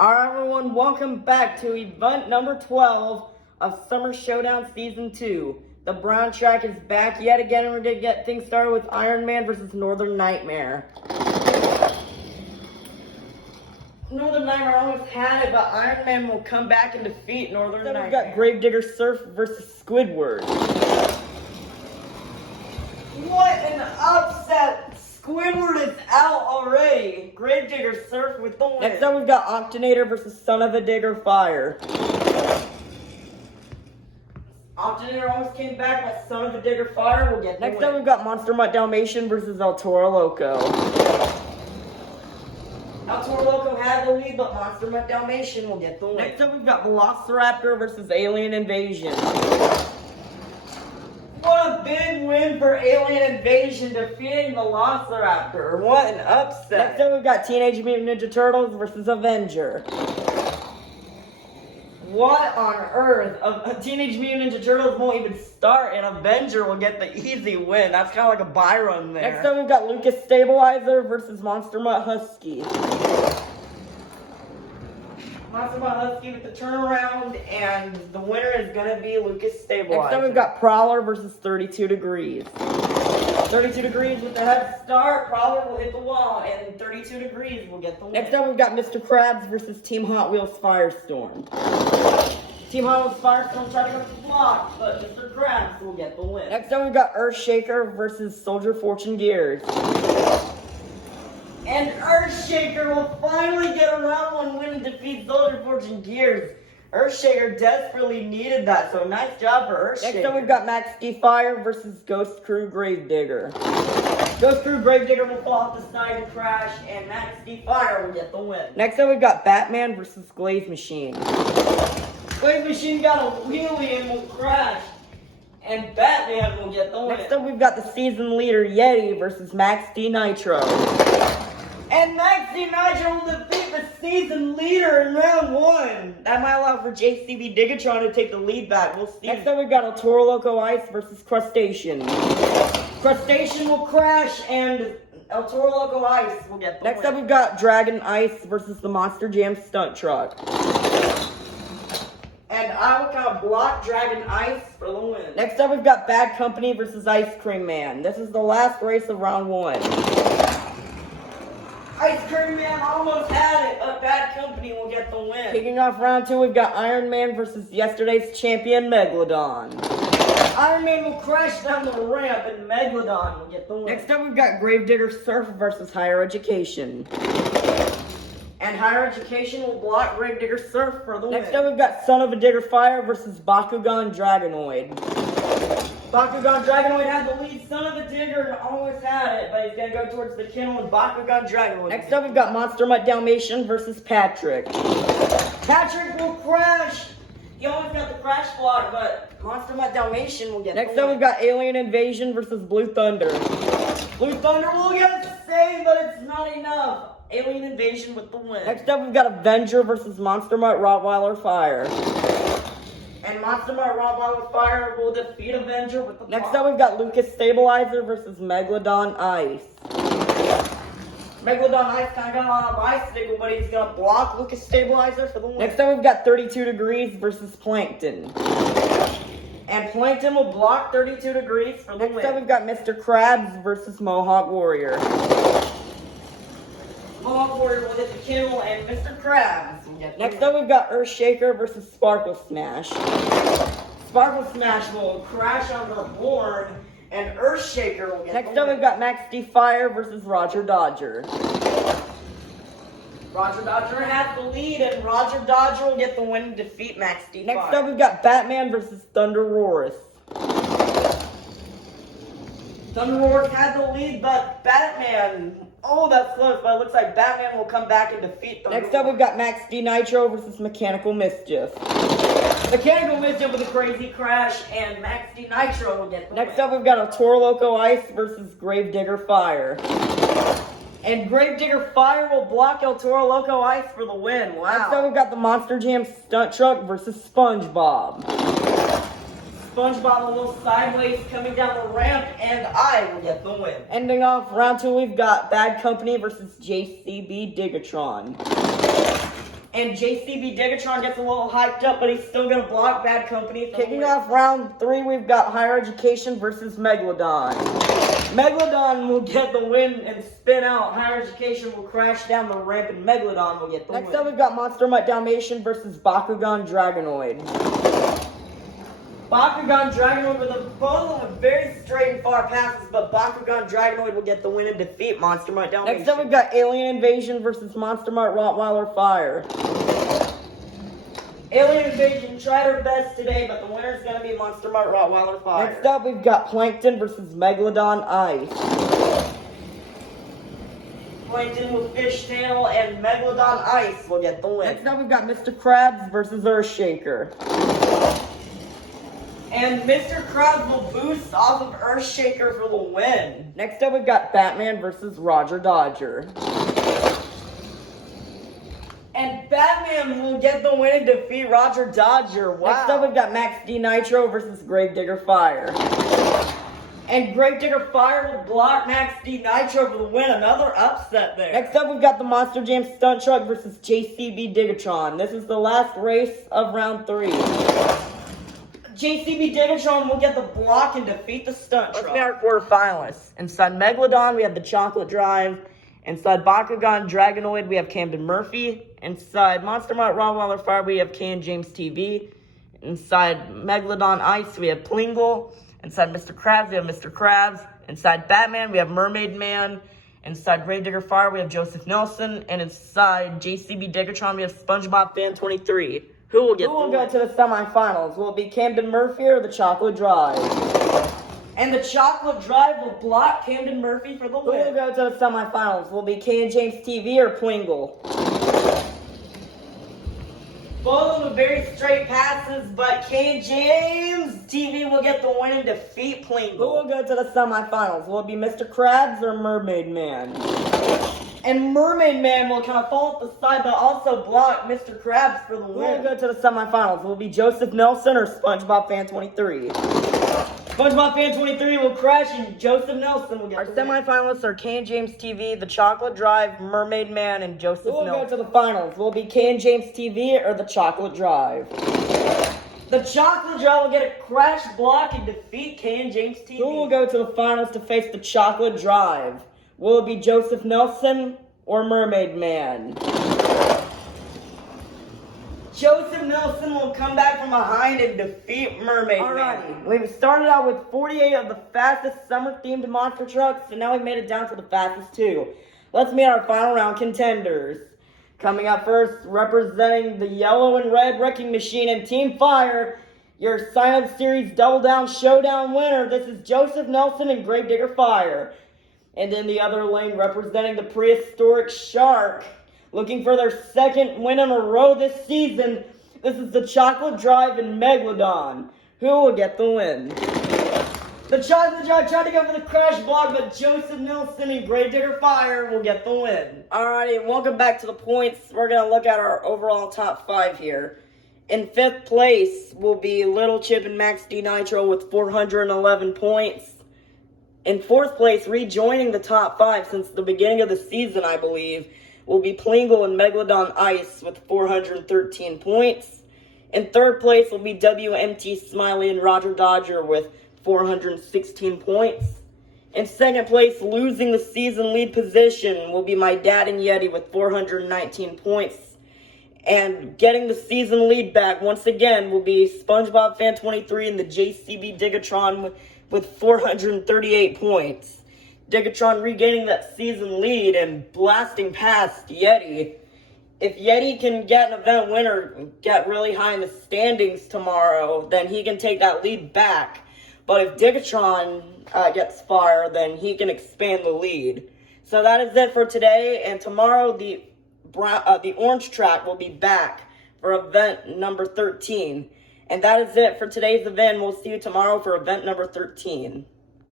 Alright everyone, welcome back to event number 12 of Summer Showdown Season 2. The brown track is back yet again, and we're going to get things started with Iron Man versus Northern Nightmare. Northern Nightmare almost had it, but Iron Man will come back and defeat Northern Nightmare. We've got Gravedigger Surf versus Squidward. What an upset! Squidward is out already. Gravedigger Surf with the win. Next up, we've got Octonator versus Son of a Digger Fire. Octonator almost came back, but Son of a Digger Fire will get the win. Next up, we've got Monster Mutt Dalmatian versus El Toro Loco. El Toro Loco had the lead, but Monster Mutt Dalmatian will get the win. Next up, we've got Velociraptor versus Alien Invasion. What a big win for Alien Invasion, defeating Velociraptor. What an upset. Next up, we've got Teenage Mutant Ninja Turtles versus Avenger. What on earth? Teenage Mutant Ninja Turtles won't even start, and Avenger will get the easy win. That's kind of like a buy run there. Next up, we've got Lucas Stabilizer versus Monster Mutt Husky. Monster Mutt Husky with the turnaround, and the winner is going to be Lucas Stabilizer. Next up, we've got Prowler versus 32 Degrees. 32 Degrees with the head start. Prowler will hit the wall, and 32 Degrees will get the win. Next up, we've got Mr. Krabs versus Team Hot Wheels Firestorm. Team Hot Wheels Firestorm tried to go for the block, but Mr. Krabs will get the win. Next up, we've got Earthshaker versus Soldier Fortune Gears. And Earthshaker will finally get a round one win and defeat Soldier Fortune Gears. Earthshaker desperately needed that, so nice job for Earthshaker. Next up, we've got Max D. Fire versus Ghost Crew Gravedigger. Ghost Crew Gravedigger will fall off the side and crash, and Max D. Fire will get the win. Next up, we've got Batman versus Glaze Machine. Glaze Machine got a wheelie and will crash, and Batman will get the win. Next up, we've got the season leader Yeti versus Max D. Nitro. And Max D. Nitro will defeat the season leader in round one. That might allow for JCB Digatron to take the lead back. We'll see. Next up, we've got El Toro Loco Ice versus Crustacean. Crustacean will crash, and El Toro Loco Ice will get the win. Next up, we've got Dragon Ice versus the Monster Jam Stunt Truck. And I will count block Dragon Ice for the win. Next up, we've got Bad Company versus Ice Cream Man. This is the last race of round one. Ice Cream Man almost had it, but Bad Company will get the win. Kicking off round two, we've got Iron Man versus yesterday's champion, Megalodon. Iron Man will crash down the ramp, and Megalodon will get the win. Next up, we've got Gravedigger Surf versus Higher Education. And Higher Education will block Gravedigger Surf for the win. Next up, we've got Son of a Digger Fire versus Bakugan Dragonoid. Bakugan Dragonoid had the lead. Son of a Digger and almost had it, but he's going to go towards the kennel and Bakugan Dragonoid. Next up, we've got Monster Mutt Dalmatian versus Patrick. Patrick will crash. He almost got the crash block, but Monster Mutt Dalmatian will get the win. Next up, we've got Alien Invasion versus Blue Thunder. Blue Thunder will get the save, but it's not enough. Alien Invasion with the win. Next up, we've got Avenger versus Monster Mutt Rottweiler Fire. And Monster Mutt Rottweiler Fire will defeat Avenger with the win. Next up, we've got Lucas Stabilizer versus Megalodon Ice. Megalodon Ice kind of got on a bicycle, but he's going to block Lucas Stabilizer for the win. Next up, we've got 32 Degrees versus Plankton. And Plankton will block 32 Degrees for the win. Next up, we've got Mr. Krabs versus Mohawk Warrior. Mohawk Warrior will hit the kennel, and Mr. Krabs. Next up, we've got Earthshaker versus Sparkle Smash. Sparkle Smash will crash on the board, and Earthshaker will get Next up, we've got Max D. Fire versus Roger Dodger. Roger Dodger has the lead, and Roger Dodger will get the win and defeat Max D. Fire. Next up, we've got Batman versus Thunder Roarus. Thunder Roarus had the lead, but Batman... Oh, that's close, but it looks like Batman will come back and defeat them. Next up, we've got Max D. Nitro versus Mechanical Mischief. Mechanical Mischief with a crazy crash, and Max D. Nitro will get the win. Next up, we've got El Toro Loco Ice versus Gravedigger Fire. And Gravedigger Fire will block El Toro Loco Ice for the win. Wow. Next up, we've got the Monster Jam Stunt Truck versus SpongeBob. SpongeBob a little sideways coming down the ramp, and I will get the win. Ending off round two, we've got Bad Company versus JCB Digatron. And JCB Digatron gets a little hyped up, but he's still going to block Bad Company. Kicking off round 3, we've got Higher Education versus Megalodon. Megalodon will get the win and spin out. Higher Education will crash down the ramp, and Megalodon will get the win. Next up, we've got Monster Mutt Dalmatian versus Bakugan Dragonoid. Bakugan Dragonoid with both of them very straight and far passes, but Bakugan Dragonoid will get the win and defeat Monster Mutt Dalmatian. Next up, we've got Alien Invasion versus Monster Mutt Rottweiler Fire. Alien Invasion tried her best today, but the winner is going to be Monster Mutt Rottweiler Fire. Next up, we've got Plankton versus Megalodon Ice. Plankton with Fishtail and Megalodon Ice will get the win. Next up, we've got Mr. Krabs versus Earthshaker. And Mr. Krabs will boost off of Earthshaker for the win. Next up, we've got Batman versus Roger Dodger. And Batman will get the win and defeat Roger Dodger. Wow. Next up, we've got Max D Nitro versus Gravedigger Fire. And Gravedigger Fire will block Max D Nitro for the win. Another upset there. Next up, we've got the Monster Jam Stunt Truck versus JCB Digatron. This is the last race of round 3. JCB Digatron will get the block and defeat the Stunt Truck. Let's be our quarterfinalists. Inside Megalodon, we have the Chocolate Drive. Inside Bakugan Dragonoid, we have Camden Murphy. Inside Monster Mutt Rottweiler Fire, we have Can James TV. Inside Megalodon Ice, we have Plingle. Inside Mr. Krabs, we have Mr. Krabs. Inside Batman, we have Mermaid Man. Inside Gravedigger Fire, we have Joseph Nelson. And inside JCB Digatron, we have SpongeBob Fan 23. Who will go to the semifinals? Will it be Camden Murphy or the Chocolate Drive? And the Chocolate Drive will block Camden Murphy for the win. Who will go to the semifinals? Will it be Can James TV or Plingle? Both of them very straight passes, but Can James TV will get the win and defeat Plingle. Who will go to the semifinals? Will it be Mr. Krabs or Mermaid Man? And Mermaid Man will kind of fall off the side, but also block Mr. Krabs for the win. Who will go to the semifinals? Will it be Joseph Nelson or SpongeBob Fan 23? SpongeBob Fan 23 will crash, and Joseph Nelson will get the win. Our semifinalists are Can James TV, The Chocolate Drive, Mermaid Man, and Joseph Nelson. Who will go to the finals? Will it be Can James TV or The Chocolate Drive? The Chocolate Drive will get a crash block and defeat Can James TV. Who will go to the finals to face The Chocolate Drive? Will it be Joseph Nelson or Mermaid Man? Joseph Nelson will come back from behind and defeat Mermaid Man. We've started out with 48 of the fastest summer-themed monster trucks, and now we've made it down to the fastest 2. Let's meet our final round contenders. Coming up first, representing the yellow and red wrecking machine and Team Fire, your Silent Series Double Down Showdown winner. This is Joseph Nelson and Gravedigger Fire. And in the other lane, representing the Prehistoric Shark, looking for their second win in a row this season, this is the Chocolate Drive and Megalodon. Who will get the win? The Chocolate Drive tried to go for the crash block, but Joseph Nelson and Gravedigger Fire will get the win. Alrighty, welcome back to the points. We're going to look at our overall top 5 here. In 5th place will be Little Chip and Max D Nitro with 411 points. In 4th place, rejoining the top 5 since the beginning of the season, I believe, will be Plingle and Megalodon Ice with 413 points. In 3rd place will be WMT Smiley and Roger Dodger with 416 points. In 2nd place, losing the season lead position, will be My Dad and Yeti with 419 points. And getting the season lead back once again will be SpongeBob Fan 23 and the JCB Digatron with 438 points. Digatron regaining that season lead and blasting past Yeti. If Yeti can get an event winner, get really high in the standings tomorrow, then he can take that lead back. But if Digatron gets far, then he can expand the lead. So that is it for today, and tomorrow the orange track will be back for event number 13. And that is it for today's event. We'll see you tomorrow for event number 13.